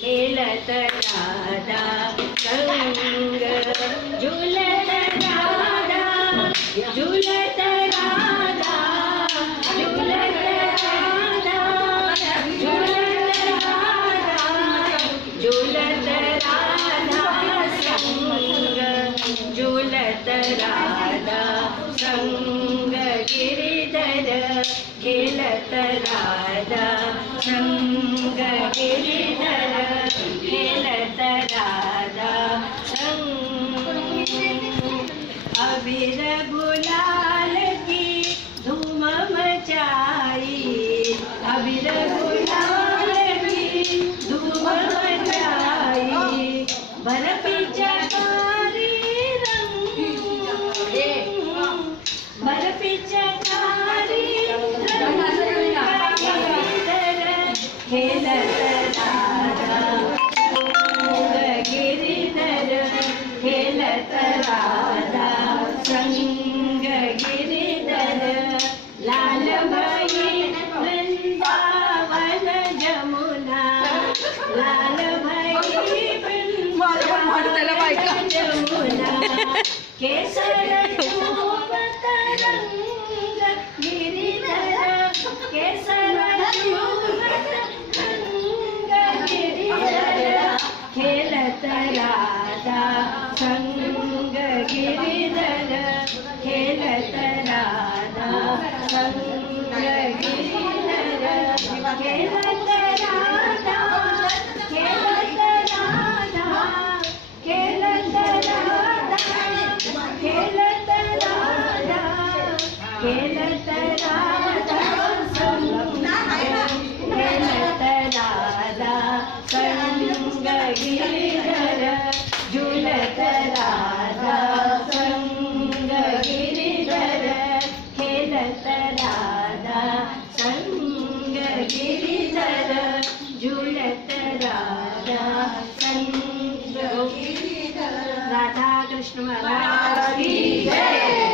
खेलत राधा संग झूलत राधा झूलत राधा झूलत राधा झूलत राधा झूलत राधा संग झूलत राधा संग गिरिधर खेलत राधा संग गिरिधर खेलत राधा संग अबीर गुलाल की धूम मचाई अबीर गुलाल की धूम मचाई बर्फी चकारी रंग बर्फी चकारी खेलत राधा संग गिरिधर खेलत राधा संग गिरिधर लाल भाई वृंदावन जमुना लाल भाई वृंदावन जमुना केसर चूमत रंग गिरिधर केसर चूमत रंग गिरिधर खेलत राधा संग गिरिधर खेलत राधा संग गिरिधर खेलत राधा खेलत राधा खेलत राधा खेलत राधा खेलत राधा संग खेलत राधा संग गिरिधर झूलत राधा संग गिरिधर खेलत राधा संग गिरिधर झूलत राधा संग गिरिधर। राधा कृष्ण महाराज की जय।